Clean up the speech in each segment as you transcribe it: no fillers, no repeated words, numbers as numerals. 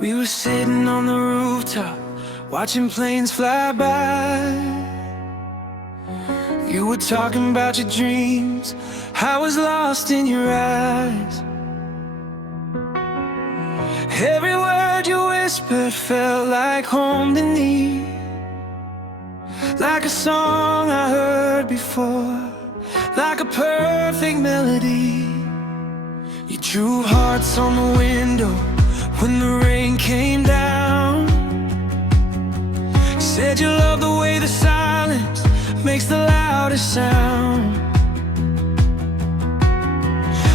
We were sitting on the rooftop, watching planes fly by. You were talking about your dreams, I was lost in your eyes. Every word you whispered felt like home to me, like a song I heard before, like a perfect melody. You drew hearts on the window when the rain came down. You said you love the way the silence makes the loudest sound.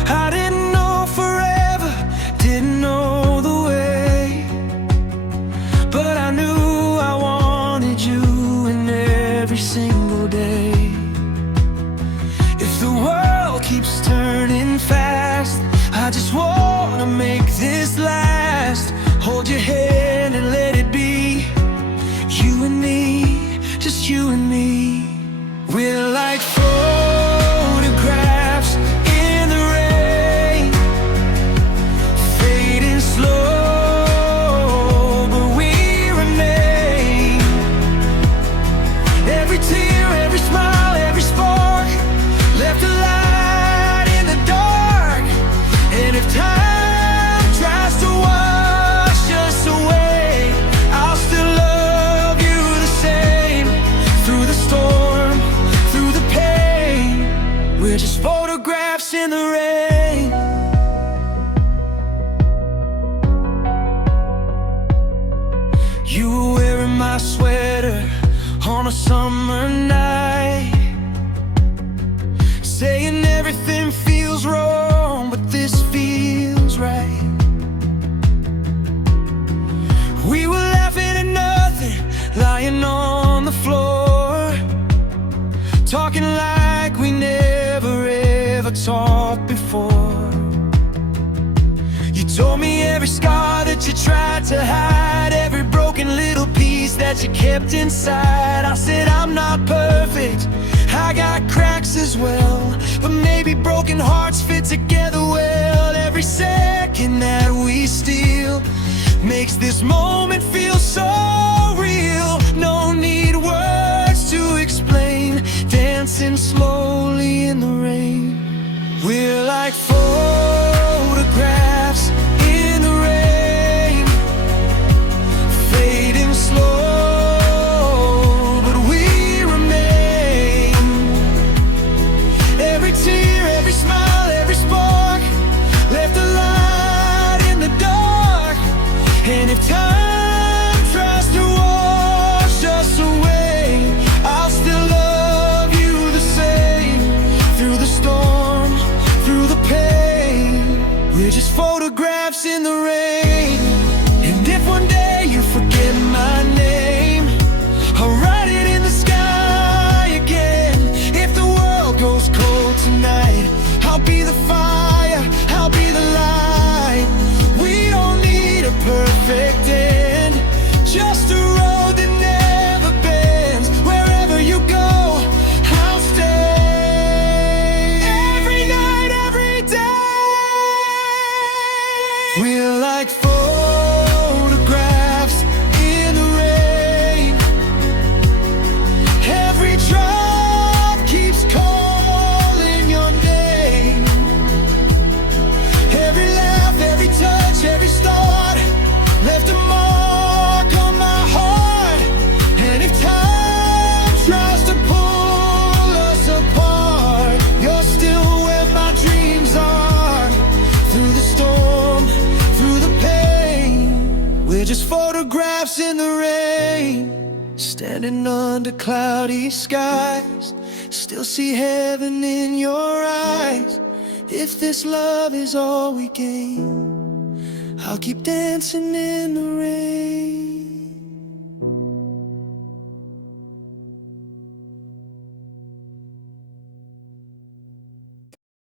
I didn't know forever, didn't know the way, but I knew I wanted you in every single day. If the world keeps turning fast, I just wanna make this last. Hold your hand and let it be. You and me, just you and me. We're like photographs in the rain, fading slow, but we remain. Every tear, every smile, every spark left a light in the dark. And if time tries to wash us away, I'll still love you the same. Through the storm, through the pain, we're just photographs in the rain. You were wearing my sweater on a summer night, saying everything feels wrong, but this feels right. We were laughing at nothing, lying on the floor, talking like we never ever talked before. You told me every scar that you tried to hide, every broken little piece that you kept inside. I said I'm not perfect, I got cracks as well, but maybe broken hearts fit together well. Every second that we steal makes this moment feel so real. No need words to explain, dancing slowly in the rain. We're like photographs in the rain, fading slow, but we remain. Every tear, every smile, every spark left a light in the dark. And if time tries to wash us away, I'll still love you the same. Through the storm, through the pain, we're just photographs in the rain. And if one day you forget my name, I'll write it in the sky again. If the world goes cold tonight, I'll be the fire, I'll be the light. We don't need a perfect end, just a road that never bends. Wherever you go, I'll stay. Every night, every day, we're like photographs in the rain. Every drop keeps calling your name. Every laugh, every touch, every start left a mark on my heart. And if time tries to pull us apart, you're still where my dreams are. Through the storm, through the pain, we're just photographs in the rain. Standing under cloudy skies, still see heaven in your eyes. If this love is all we gain, I'll keep dancing in the rain.